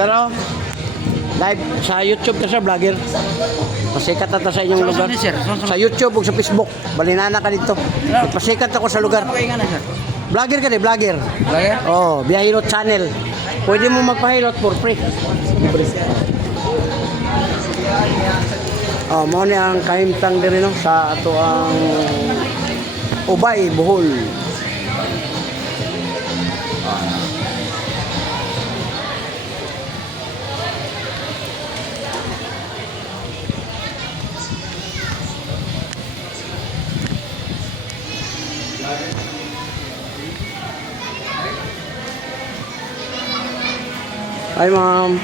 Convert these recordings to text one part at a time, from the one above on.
Pero, live sa YouTube ka sa vlogger. Pasikat ata sa inyong lugar. Sa YouTube o sa Facebook. Balinana ka dito. Pasikat ako sa lugar. Vlogger ka di, vlogger. Vlogger? Oh, Biyahilot channel. Pwede mo magpahilot for free. Oh, mo ni ang kahimtang diri no sa ato ang Ubay, Bohol. Hi, ma'am.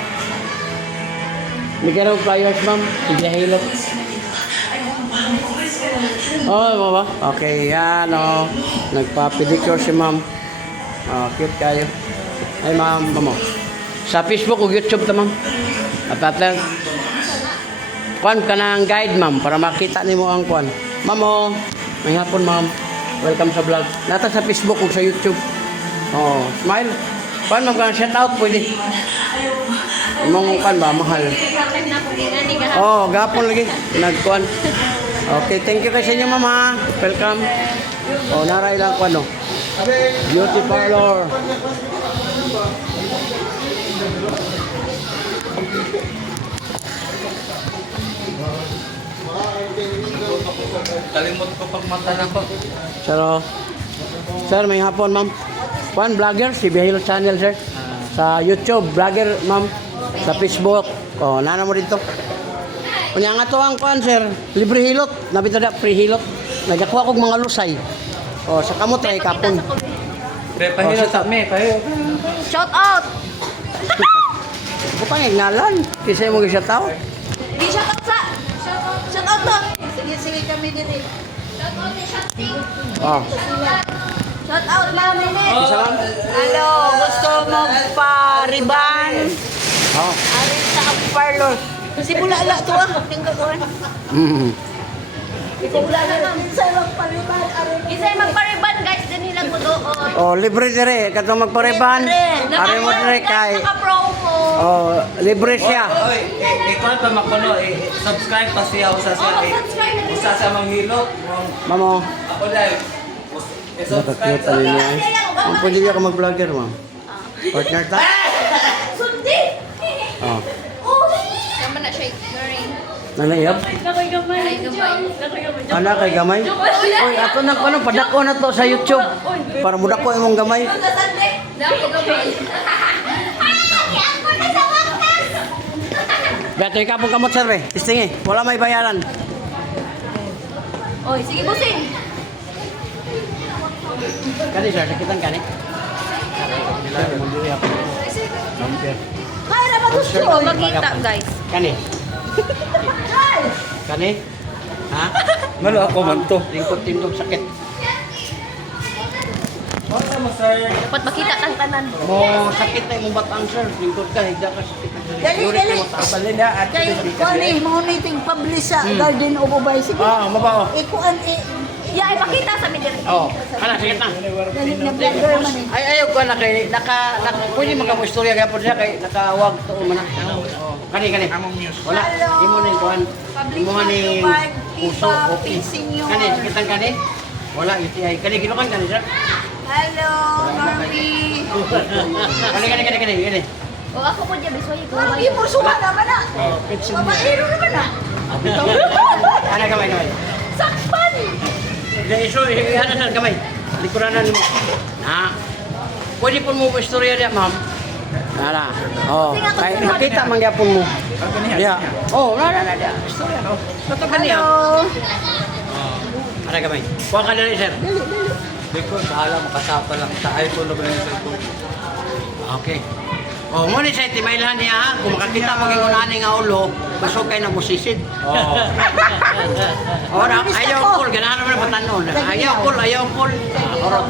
Bigyan ako flyers, ma'am. Biyahilot. Oh, baba. Okay, yan, oh. Nagpa-pedicure si ma'am. Oh, cute kayo. Hi, ma'am. Mamo. Sa Facebook o YouTube ta, ma'am. At atlang, kwan ka na ang guide, ma'am, para makita ni mo ang kwan. Ma'am, oh. May hapon, ma'am. Welcome sa vlog. Nata sa Facebook o sa YouTube. Oh, smile. Kwan, ma'am, shout out, pwede. Imong kan ba mahal? Oh, gapon lagi nagkuan. Okay, thank you kay sa inyo mama. Welcome. Oh, naray lang kuan no. Beauty parlor. Kalimot ko pag mata na ko. Sir, may hapon ma'am. Kuan vlogger si Biyahilot channel sir. Sa YouTube vlogger ma'am. Sa Facebook. Oh, nana mo dito. Kunya nga to ang kuan sir, libre hilot, nabita da free hilot. Nagakuha kog mga lusay. Oh, sa kamot ay kapon. Pre pahilo sa me, pahilo. Shout out! Bukang ngalan, kisay mo gisa tao. Di shout out sa! Shout out to! Sige kami dito. Shout out ni Shanti. Oh. Shout out mami ni. Isa lang. Hello, gusto mo pa-riban? Oh. Arin sa parlor. Si Bulala to ah. Tingnan ko rin. Si Bulala ma'am. Isa'y magpariban. Isa'y magpariban guys. Din nilang mo doon. Oh, libre dire, katong magpareban. Are mo dire kay. Naka-promo. Oh, libre siya. Oy, ikaw pa makuno subscribe pa siya usa siya. Usa sa manghilot. Mamo. Ako dai. Subscribe Nakakita ninyo ay. Ang pwede ka mag-vlogger, ma'am. Partner ta? Sundi! Oh. Naman na siya. Green. Nanayap? Nakoy gamay. Ana kay gamay? Oy, ato nang kuno padako na to sa YouTube. Para mudako imong gamay. Sandi! Dako gamay. Ako na sa wakas! Beto ikapong kamot sir eh. Tistingi, wala may bayaran. Oy, sige busing. Kani sir, sakitan kani. Kaya na ba gusto? Magkita guys. Kani. Kani? Ha? Malo ako man to. Lingkod tindog sakit. Dapat makita kang tanan. Mo sakit na imong batang sir. Lingkod ka, higda ka sakit. Dali. Balin na at Kay kuani mo niting publish sa Garden of Ubay. Sige. Ah, mabao. Ikuan Ya, ipakita sa midiri. Oh, ana sakit na. nag-vlogger man eh. Ay ayaw ko na kay pwede mga istorya gyapon siya kay nakawag to man. Kani. Among news. Wala. Imo ning kuan. Imo ni puso okay. Kani sakitan kani. Wala iti ay kani ginukan kani sir. Hello, Mami. Kani. O ako po dyan, bisoy ko. Mami mo suha naman na. Oh, pitch mo. Mabairo naman na. Ana gamay. Sakpan! Iso ana sa gamay. Likuranan mo. Na. Pwede po mo istorya dia, ma'am. Nala. Oh, kay makita man gyapon mo. Ya. Oh, na dia. Istorya no. Kato kaniya. Ana gamay. Kuha ka dali sir. Di ko bahala makasapa lang sa iPhone na ba yung cellphone. Okay. Oh, mo ni sa timaylan niya ha. Kung makakita mo gyud ani nga ulo, basog kay na busisid. Oh. Ora, ayaw pul, ganahan naman patanon. Ayaw pul. Orot.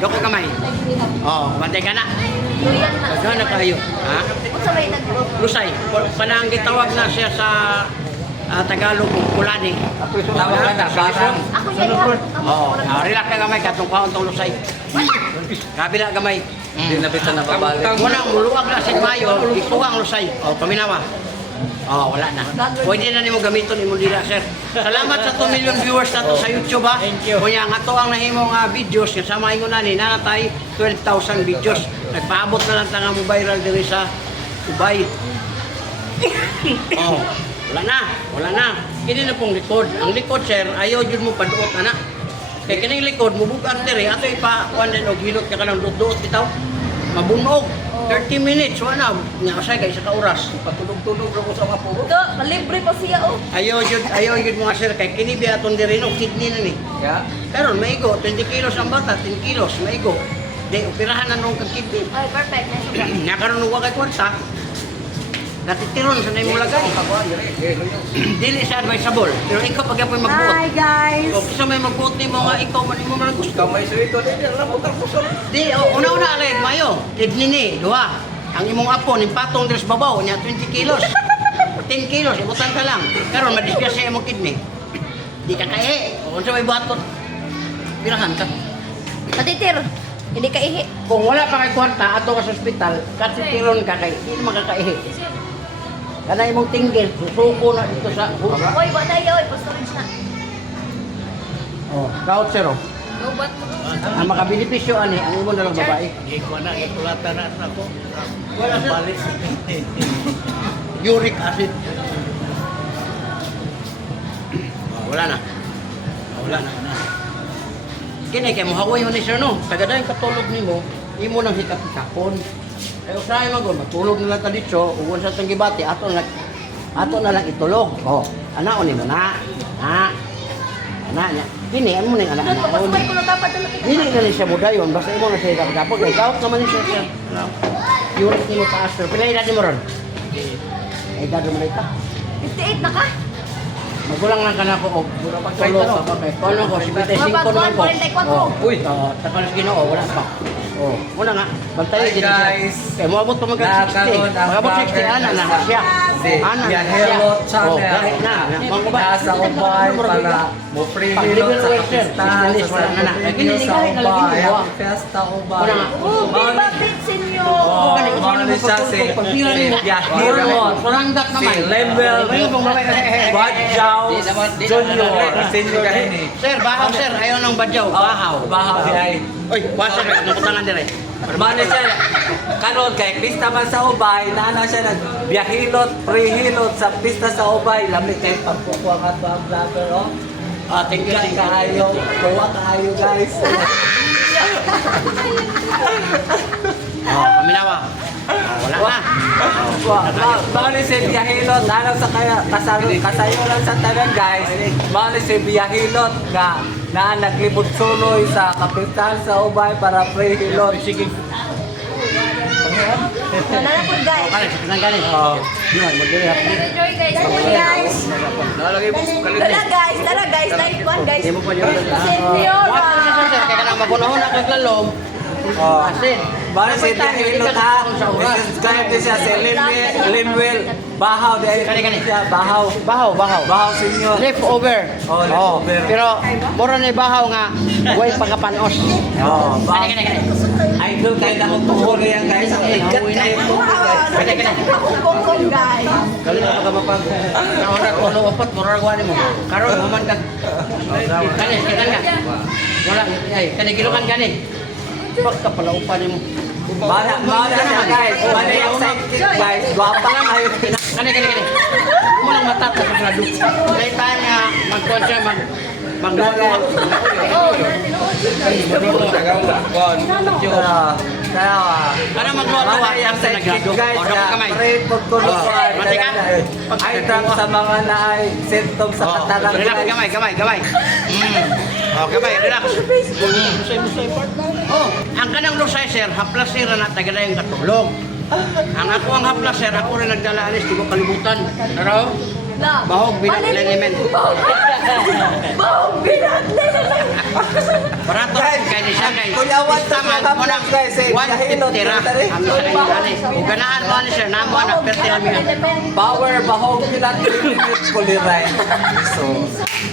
Doko kamay. Oh, bantay ka na. Duyan na. Dako na kayo. Ha? Kung sabay nag-group. Lusay. Panang gitawag na siya sa Tagalog Kulani. Tawag ka na, basang. Ako yan ha. Oh, relax ka gamay katong kaon tong lusay. Kabila gamay. Hindi na bita nababalik. Muna, muluwag na si Mayo, ikuha ang lusay. O, paminawa. O, wala na. Pwede na nimo gamiton imo dira, sir. Salamat sa 2 million viewers na to sa YouTube, ha. Thank you. Kunya, nga to ang nahimong videos, kasama ingon na ni, nanatay 12,000 videos. Nagpaabot na lang tanga mo viral diri sa Dubai. Oh, wala na, wala na. Kini na pong likod. Ang likod, sir, ayaw jud mo paduot, anak. Kaya kining likod, mubugat diri, ato ipa, kuhan din, o hilot ka ka ng duot bitaw. Mabunog. 30 minutes, wala. Nga usay kay sa oras. Patulog-tulog ra ko sa mga pugo. Ito, libre pa siya, oh. Ayaw jud mga sir, kay kini biya aton diri no, kidney na ni. Yeah. Karon maigo, 20 kilos ang bata, 10 kilos, maigo. Di, operahan na nung kag-kidney. Ay, perfect. Nice one. Nga karon huwag kay kwarta. Natitiron sa nimo lagay. Dili sa advisable. Pero ikaw pag apoy magbuot. Hi guys! O kisa may magbuot nimo nga ikaw man imo man gusto. Kamay sirito din, alam mo tarpuson. Di, una-una alay, mayo. Kidney ni, duha. Ang imong apo, ning patong dres babaw, niya 20 kilos. 10 kilos, ibutan ka lang. Karon madiskas sa imong kidney. Di ka kaya. O kung sa may batot, pirahan ka. Matitir. Hindi ka ihi. Kung wala pa kay kwarta, ato ka sa ospital, katitiron ka kay, hindi makakaihi. Kana imong tinggil, susuko na dito sa... Hoy, ba na yun? Pastorage na. Oh, gout zero. Lobat mo. Ang makabenepisyo ani, ang imo na lang babae. Ikaw na, ikulatan na ako. Wala sir. Balik. Uric acid. Wala na. Wala na. Kini kay mo haway mo ni sir no. Tagaday katulog nimo, imo nang hikap-hikapon. Ay usahay man gud matulog na lang ta dito, ug sa tong gibati ato na lang itulog. Oh, ana ni mo na. Ha. Ana nya. Kini amo ning ana. Doon, papasabay ko na dapat na Dili na ni siya mudayon, basta imo na siya hikap-hikapon. Kay gout naman ni sir. Uric nimo taas sir. Pila edad nimo ron? Edad mo na ita. 58 na ka? Magulang lang ka na ako, mura pagtulog ka pa kay Kono ko, 55 naman ko. 44. Uy, tapalas Ginoo, wala pa. Oh, una nga, bantay din siya. guys. Kaya moabot pa mag 60. Nakaroon ang Magabot 60, vlogger ana na siya. Si Ana na Yahelo siya. Oh, Channel. dahil na. Mga ba? Nasa Ubay para mo free hilot sa kapistan sa mga video sa Ubay. Ang Fiesta Ubay. Una nga. Oh, Viva Pitsinyo! Ano siya si Yahelo. Surandak Si naman. Level Badjaw Junior. Senior ini. Sir, bahaw sir, ayaw nang badyaw, bahaw. Bahaw di ay. Oy, basa sir, nakutangan dire. Mano siya, karon kay pista man sa Ubay, naana siya nagbiyahilot, prehilot sa pista sa Ubay, lamig kay pagkukuha nga to ang vlogger, oh. Thank you, thank you. Kaayo, kuha kaayo guys. Paminawa. Wala na. Mano si biyahilot, ano sa kaya, kasayuran sa tanan guys, mano si biyahilot nga na naglibot sunoy sa kapitan sa Ubay para prehilot. Sige. Nananapod guys. Kani, sakit kani. Yun, magdiri hapon. Enjoy guys. Guys! Lalagay mo kalit. Tara guys, night one guys. Hindi mo pa yun. Senyora. Wala na sir, sir. Kaya ka na magunahon na kaglalom. Asin. Mano si biyahilot ha, subscribe din siya si Linwell, Bahaw, di ay Kani. siya, Bahaw. Bahaw, bahaw. Bahaw senior. Leftover. Oh, leftover. Pero, mura na bahaw nga, huwag pagkapanos. Oh, Bahaw. Kani. Idol kayo na kung tuhuli yan guys. Ang ikat kayo tuhuli guys. Kong guys. Kali na ka mapag. Nauna ko ano upat, mura gawin mo. Karon, human ka. Kani, kitan ka. Wala, ay, kani gilukan kani. Pagkapalaupan mo. Mana siya guys. Mana yung sidekick guys. Gwapa lang kayo. Kani. Mo lang matata sa grado. Kaya tayo nga magkuhan siya maglolo. Kaya Ano maglolo mana ang yung sa sidekick nagrado? guys. O, dapat kamay. Trade pagkulusan. Mati ka? Ay trap sa mga naay symptoms sa katarang Relax, guys. gamay. Gamay, relax. Oh, ang kanang lusay sir, haplas sir na tagala yung katulog. Ang ako ang haplas sir, ako rin nagdala alis, di ko kalimutan. Pero, bahog binat element. Bahog binat Barato, kaya ni siya kay. Kuya, what the Taman, fuck, unang guys, eh, 150 tira. Ang sa kanila ni. Ganaan mo ni sir, namo na perti namin. Power bahog nila limit kuliray. So,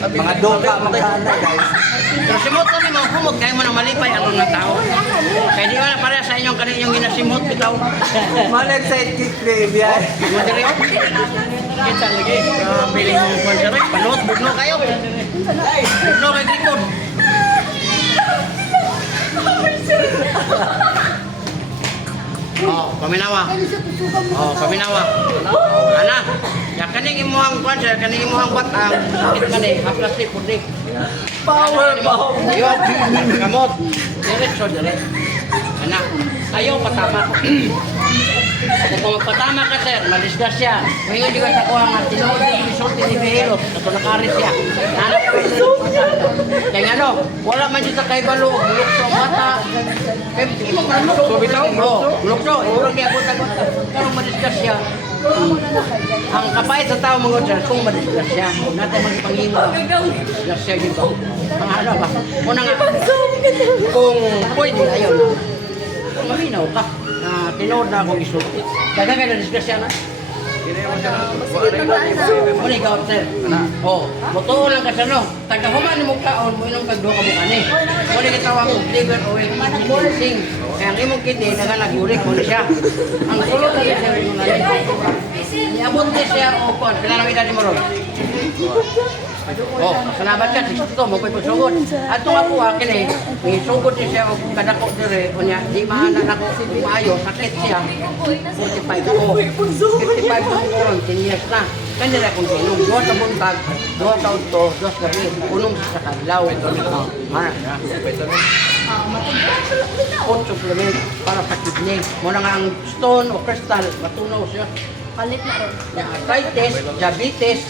mga doka magkana guys. Pero simot na mo, Kumot kayo mo na malipay ang mga tao. Kaya di ba na pareha sa inyong kaninyong ginasimot bitaw. Malag sidekick ni biyahe. Madali oh. Kita lagi. Piling mo kwan sa rin. Panot, bugno kayo. Bugno kay likod. Oh, paminawa. Oh, paminawa. Ana. Ya kaning imuhang kwan sa kaning imuhang batang. Sakit man eh. Plastic pudi. Power bomb. Yo, kamot. Diretso dire. Ana. Ayaw patama. Kung magpatama ka sir, madisgrasya. Ngayon di ka sa kuha nga, tinuod yung result ni Bihelo. Ito nakarit siya. Hanap ko yun. Kaya ano, wala man dito sa kaibalo. Lukso ang bata. Kaya hindi mo ka lukso. Bitaw? Oo, lukso. Urang niya buta-buta. Pero madisgrasya. Ang kapait sa tao mga sir, kung madisgrasya. Natin magpangimo. Disgrasya dito. Ang ano ba? Una nga, kung pwede, ayun. Kung maminaw ka. Na tinood na akong isulti. Daga kayo na disgrasya na? Muna ikaw, sir. Oo. Mutuo lang ka siya, no? Tagahuman ni mo kaon, mo inong kagdo ka mo kani. Muna kitawag ko, liver oil, kidney cleansing. Kaya ang imong kidney, naganag-uric mo na siya. Ang sulod na siya rin mo na rin. Iabot niya siya, o kon, kailangan edad ni mo ron. Oh, salamat ka, ito mo ko'y pagsugod. At itong ako akin eh, may sugod niya siya o kadako dire, o niya, di maanan ako maayo, sakit siya. 45 ko. 55 ko ron, 10 years na. Kanila kung sinong, 2 sa buntag, 2 taon to, 2 gabi, unong sa kadlaw. Mana na. 8 supplement para sa kidney. Muna nga ang stone o crystal, matunaw siya. Palit na ron. Yung arthritis, diabetes,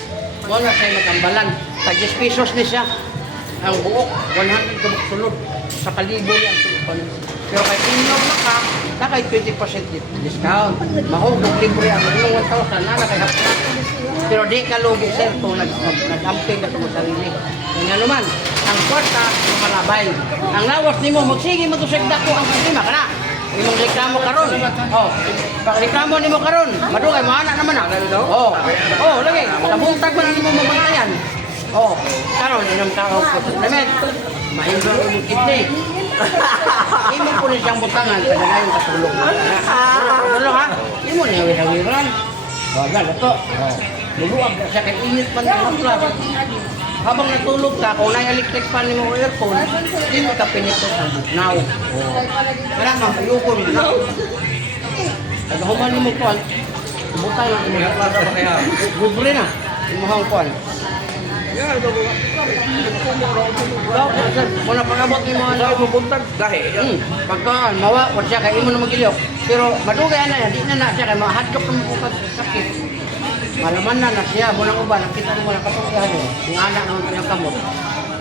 muna siya matambalan. Tag 10 pesos ni siya. Ang buok, 100 kabuk sulod. Sa kalibo yan. Pero kay inyong na kay 20% discount. Mahugog libre ang inyong 1,000 na kay hapon. Pero di ka lugi sir kung nag-amping ka sa sarili. Kaya naman, ang kwarta, malabay. Ang lawas ni mo, magsige mo to sa dako ang problema ka na. Imong reklamo karon. Oh, reklamo nimo karon. Madugay mo ana naman ah. Oh. Oh, lagi. Nabuntag man nimo mabantayan. Oh, karon inom ka og supplement. Mahimbo ang kidney. Imo po ni siyang butangan kada ngayon katulog. Ano ha? Imo ni hawi-hawiran. Oh, gan to. Oh. Luluwag siya kay init man ang oras. Habang natulog ka, kung na-electric fan mo earphone, hindi mo ka pinito sa now. Wala kang payukon. Nagahuman mo kuwan, butay lang mo na kaya. Gubre na, imuhang kuwan. Muna pag-abot ni mga ano, mabuntag, dahi. Pagkaan, mawa, wala siya, kaya imo na magiliw. Pero madugay na yan, di na siya, kaya mahadlok na mo sakit. Malaman na siya, munang uban, nakita mo na kapagyan mo. Yung anak ng kanyang kamot,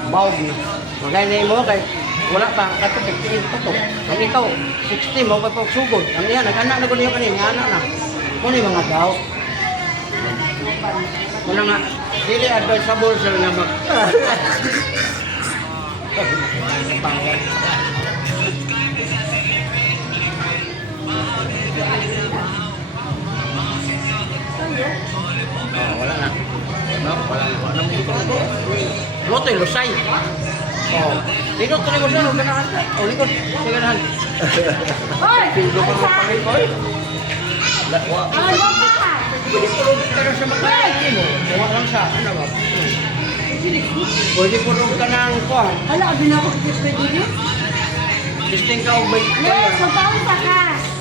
bawag na. Magay na mo kay wala pa, katupig, tingin pa to. Ang ikaw, 60, mo pa pagsugod. Ang niya, nag-anak na ko niyo kanina, yung anak na. Kung yung mga daw. Wala nga, really advisable sir na mag... Wala na. No, wala na. Wala na. Lotoy, lusay. Oh. Dito tuloy mo siya, ganahan. Oh, likod. Sige ganahan. Hoy! Pindo ka ng pangikoy. Pwede tulog ka na sa makakaki mo. Huwag lang siya. Ano ba? Pwede tulog ka ng kuhan. Hala, binakot ko pwede niyo? Disting ka o ba? Yes, magpausa ka.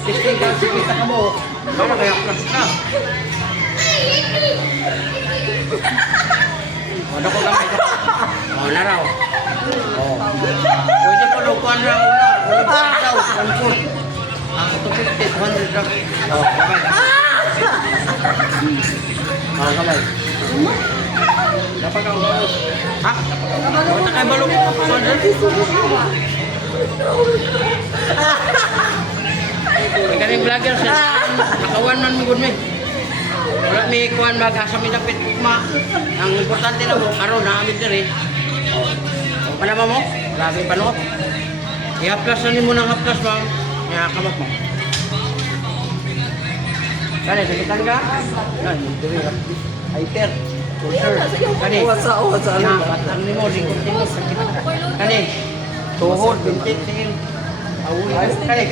Disting ka, sikita ka mo. Baka kaya plus ka. Ano ko lang ito? Oh, na raw. Oh. Pwede ko lukuan na una. Ulit pa daw. 1-4. Ang 250, 200 lang. Oh, kamay. Oh, kamay. Dapat kang balos. Ha? Dapat kayo balong. 200? May kaning vlogger siya. Nakawan man mo gud mi. Wala may kuhan mag-asa may dapit ma. Ang importante na mo, karoon na amin diri. O panama mo, grabe panot. I-haplas na mo ng haplas ma'am. I-hakamot mo. Kani, sakitan ka? Yan, diri. Hyper. Culture. Kani. Wasa. Batang ni mo, lingkod din mo. Kani. Tuhod, bintik, tingin. Awi. Kani.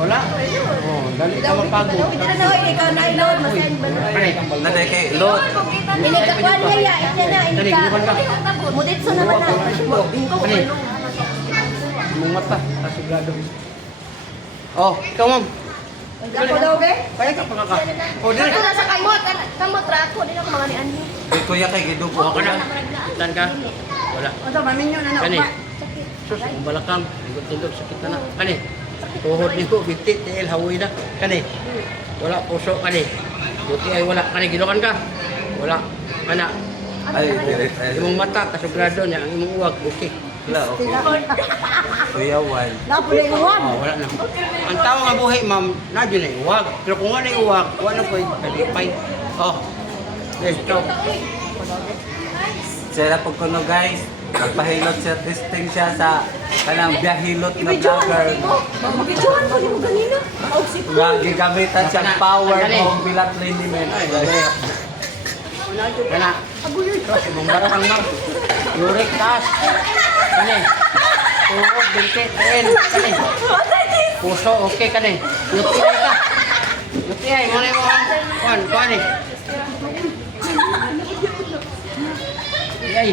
Wala? Oh, dali ka mapagod. Hindi na nahoy, ikaw na ilod, masayin ba na? Kani. Naday kay Lot. Inigkakuan niya ya, ina na, Dali, ginukan ka. Muditso naman na. Kani. Mong mata, asigado. Oh, ikaw ma'am. Ako daw, be? Kaya ka pa ka. Oh, dali. Ako nasa kamot, kamot ra ako, di na ako mga ni Anyo. Kay kuya kay gidugo Kuha ka na. Tan ka. Wala. Ito, maminyo na na. Kani. Sus, ang balakang. Tindog sakit na na. Kani. Tuhod ni ko, bitit, tiil, hawi na. Kani. Wala, puso, kani. Buti ay wala. Kani, ginukan ka. Wala. Kana. Ay, dire. Imong mata, kasugrado niya. Ang imong uwag, okay. Wala, okay. Kuya Juan. Napo na iwan. Oh, wala na. Ang tao nga buhay, ma'am, na dyan ay uwag. Pero kung wala ay uwag, wala po yung kalipay. Oh. Let's go. Sila po kuno guys. Nagpahilot siya, testing siya sa kanang biyahilot na vlogger. Magbijuhan ko, di mo ganina. Nga gigamitan siya ng power ng bilat liniment. Kana. Sos, imong barang ma'am. Yurik, taas. Kani. Tuhod, binti, tiil. Kani. Puso, okay, kani. UTI ka. UTI, muna yung mga. Kuhan eh. UTI.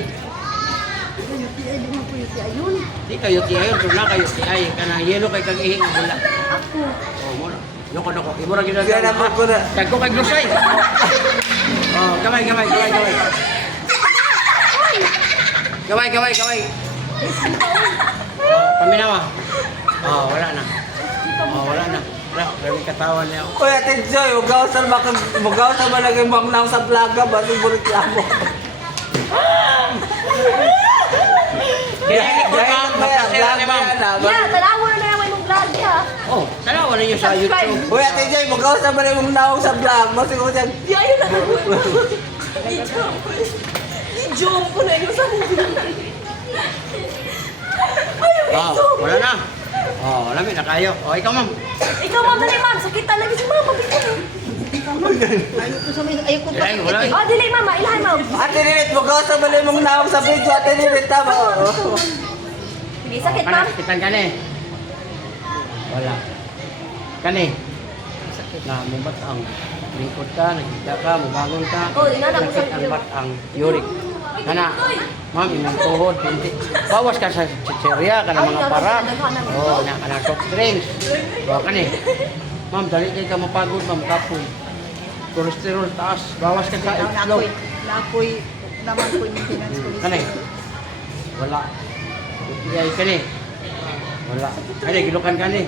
Di kayo UTI yun, pero na kayo UTI. Kana yelo kay kag-ihing ang bula. Ako. Oh, muna. Yoko. Imo ra gyud. Kaya naman ko na. Kag ko kay glusay. Oh, gamay. Gamay. Oh, paminawa. Oh, wala na. Wala, grabe katawan niya. Kuya Ate Joy, ugaw sa malagay bangnaw sa vlogga ba sa reklamo. Kaya ko ma'am, mapasira ni ma'am. Ya, tanawa na naman yung vlog niya. Oh, salawa ninyo sa YouTube. Kuya Ate Joy, ugaw sa malagay bangnaw sa vlog. Basta ko siya. Di ayun na naman. I-jump ko na yun sa movie. Oh, wala na. Oh, lamig na kayo. Oh, ikaw ma'am. Ikaw ma'am, dali ma'am. Sakit talaga si mama. Bigyan Ayoko sa mga, ayoko pa. Ay, wala. Oh, dili mama. Ilahan ma'am. Ate Lilit, ugaw sa malagay bangnaw sa video. Ate Lilit, tama. Sige, sakit ma'am. Sakitan ka ni. Wala. Kani. Sakit na mubat ang lingkod ka, nagkita ka, mubangon ka. Oh, inana ko Sakit sa ang batang yurik. Kana, ma'am, imong tuhod, hindi. Bawas ka sa chicheria, kana mga parak. Oh, na kana soft drinks. Bawa ka ni. Ma'am, dali kayo ka mapagod, ma'am, kapoy. Cholesterol taas. Bawas ka sa itlog. Napoy naman po yung maintenance ko. Kani. Wala. Utiyay ka ni. Wala. Kani, gilukan ka ni.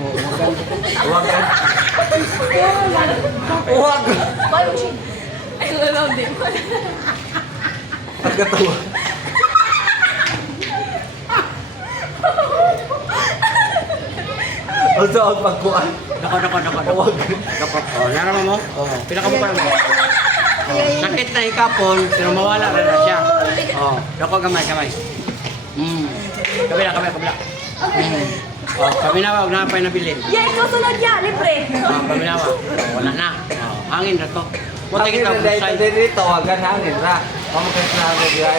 Oh, magan. Huwag ka. Huwag. Bayo siya. Ay, lalaw din. Pagkatawa. Also, ang pagkuhan. Dako. Dako. Oh, naraman mo? Oh, pinakabuka mo. Oh, sakit na ikapon, pero mawala na siya. Oh, dako gamay. Kabila. Oh, paminawa, huwag na pa nabilin. Ya, ikaw sunod ya. Libre. Oh, paminawa. Wala na. Oh, hangin na to. Buti Hangin kita na dahil busay. dito, wagan hangin ra. Pamakas na ako diya.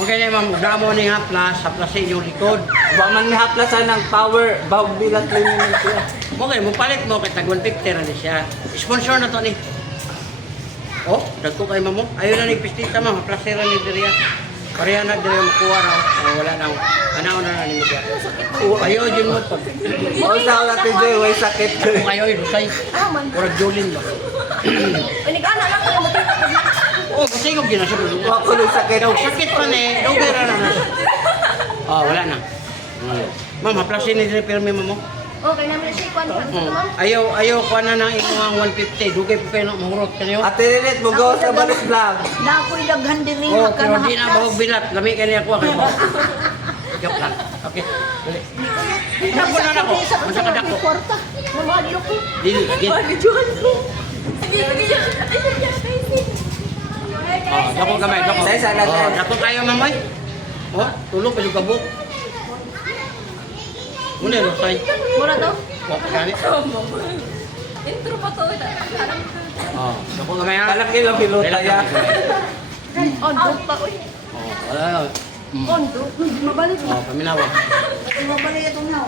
Okay na ma'am, damo ni haplas, haplasin yung likod. Wa man mihaplasan ng power, bawag bilat liniment siya. Okay, mupalit mo kay tag 150 ra ni siya. Sponsor na to ni. Oh, dagko kay mamo. Ayo na ni pistita ma'am, haplasin ra ni diriya. Pareha na diriya makuha raw. Oh, wala na. Anaw na ni mo diya. Ayo jud mo pag. O sa natin Joy, way sakit. Kayo lusay. Ah, man. Murag julin ba. Pinigana lang ko. Oh, kasi ko ginasabot. Wa ko nung sakit. Daw sakit pa ni, dugay ra na. Oh, wala na. Ma'am, haplasin ni diriya pirmi mo. Okay, namin na siya. Kuhan ko. Ma'am. Ayaw kuha na ng imong 150. Dugay pa kayo ng mahurot kanyo. Ate Lilit, mugaw sa balik vlog. Napoy daghan diri Oh, ka pero na di na bahog bilat. Lami ka niya kuha kayo. Joke lang. Okay. Dali. Dako na ako. Masa ka dako. kwarta. Mamahali ako. Dili. Videohan ko. Sige. Oh, dako gamay, dako. Say, sana Oh, tayo. dako kayo mamay. Oh, tulog kayo kabuk. Muna no say. Mura to? Oh, kani. intro pa to. Oh, dako gamay ha. Kalaki lang pilota ya. Ondo pa, uy. Oh, wala. Ondo. Mabalik. Oh, paminawa. Mabalik ito na.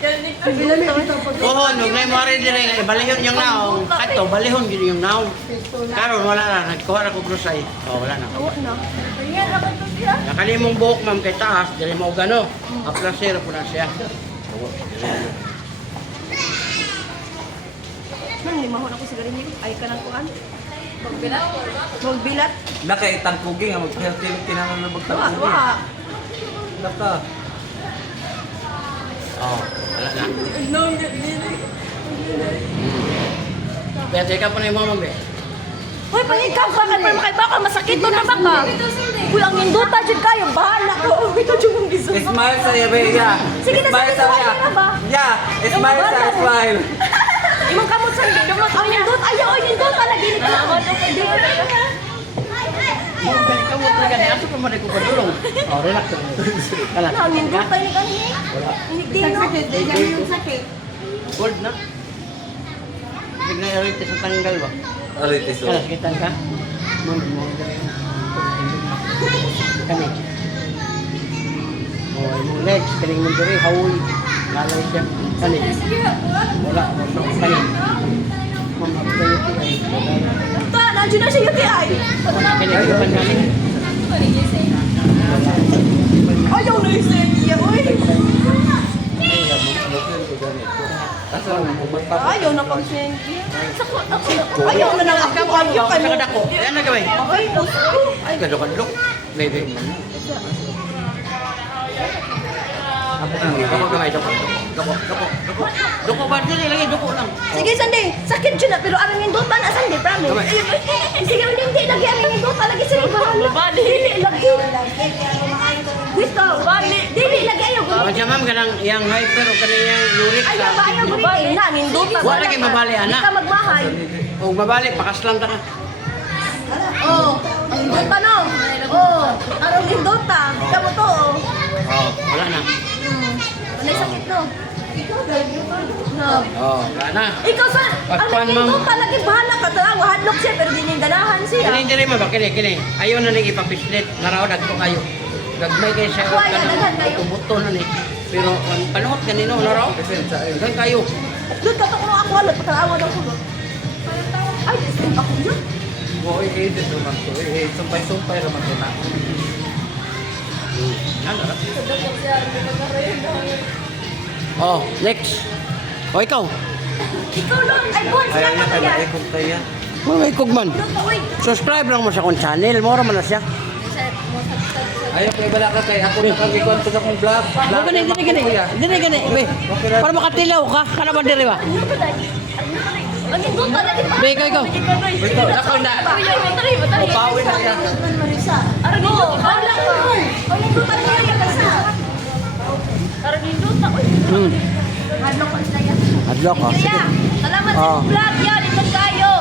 Oo, nung na yung mga rin dire, balihon yung naong. Kato, balihon yun yung naong. Karon wala na, nagkuha na ko krusay. Oh, wala na. Oo na. Ayan, naman to siya. Nakalimong buhok ma'am kay taas, dili mo gano. Aplasero po na siya. Nang limahon ako sigarilyo. Ay ka ng kuan. Magbilat. Magbilat. Nakaitang kugi nga magpahilig tinanong na Wa, magtangkugi. wa. Naka. Oh, wala na. No, hindi. Pwede ka po na yung mga ma'am eh. Hoy, pangikam ka kan para makaiba ka masakit mo na baka. Uy, ang induta jud kayo, bahala ko. Ito jud mong giso. Smile sa ya, be, ya. Sige na, Smile sige, sa smile ya. na ba? Ya, smile sa smile. Imong kamot sa hindi mo ang indot ayaw ang indot lagi ni ka. Hindi. Balik ka mo talaga niya. Aso pa man ko padulong. Oh, relax. Kala. Ang indot tayo ni kanhi. Hindi no. Yung sakit. Cold na. Bigla yung rin sa tanggal ba? Aritis. Kala, sakitan ka? Kani. Oh, yung legs, kaling mo diri, hawi. Lalay siya. Kani. Wala, wala. Kani. Ma'am, ako tayo ay. Ta, nandiyo na siya UTI. Kani, ipan kami. Ayaw na yung niya, uy. Ayaw na pang sengi. Ayaw na lang ako. Ayaw Kaya kayo. dako. Yan na gawin. Ay, Ay, kadok-kadok. Baby. Doko gamay, doko. Doko, doko, doko. Doko ba? Dili lagi, doko lang. sige, Sandi. Sakit dyan na, pero arang yung dota na, Sandi, promise. Sige, hindi lagi arang yung dota, lagi sila bahala. Dili, lagi. Gusto, dili, lagi ayaw. Madya ma'am, kanang yang hyper o kanang yang uric Ayaw sa ba, ayaw mo rin. Na, yung dota. Wala lagi mabali, Hindi anak. ka magmahay. O mabalik, pakaslang ta ka. Oh, ang dota no. Oh, arang yung dota. Ika mo to, oh. Oh, wala na. Ano sakit no? No. Oh, wala na. Ikaw sa, Pagkuhan, alam ma'am. mo, talaga bahala ka. Talaga, hadlock siya, pero di niya ganahan siya. Kini diri mo ba kini kini. Ayaw na ni ipapislit. Naraw dagko kayo. Gagmay kayo siya. Wala, daghan kayo. Buto na ni. Pero ang panuhot kanino naraw. Daghan kayo. Doon ka ko ako alam, patalawa daw ko. Ay, ako yun. Mo i-edit naman to. Sumpay-sumpay naman to na. Yan na. Oh, next. O ikaw. Ikaw lang, ay buwan sila Ayaw pa niya kaya. kaya ikong kaya. May kugman. Doon ka, uy. Subscribe lang mo sa akong channel. Mora man na siya. Ayaw kayo bala ka kay ako na kagikon to sa kong vlog. Ano gani, gani, gani. Gani, gani. Be, para makatilaw ka. Kana ba diri ba? Ano ba dahil? Ang yung doon talaga pa. Be, ikaw. Wait, ako na. Matari. Papawi na siya. Arang yung doon, bahala ka. Ang yung doon talaga kasi. Arang yung doon, uy. Hadlock pa sila yan. Adlock, oh. Sige. Kaya, salamat sa Oh. vlog yan. Ito kayo.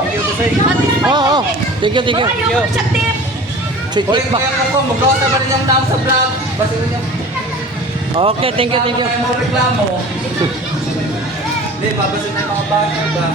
Oo, oh. Thank you, thank you. Mga yung siya tip. Sweet Hoy, cake ba? kaya ko magawa na ba rin yung tao sa vlog? Basta niya. Okay, thank you, thank you. Kaya mo reklamo. Hindi, babasin na yung mga bata ba?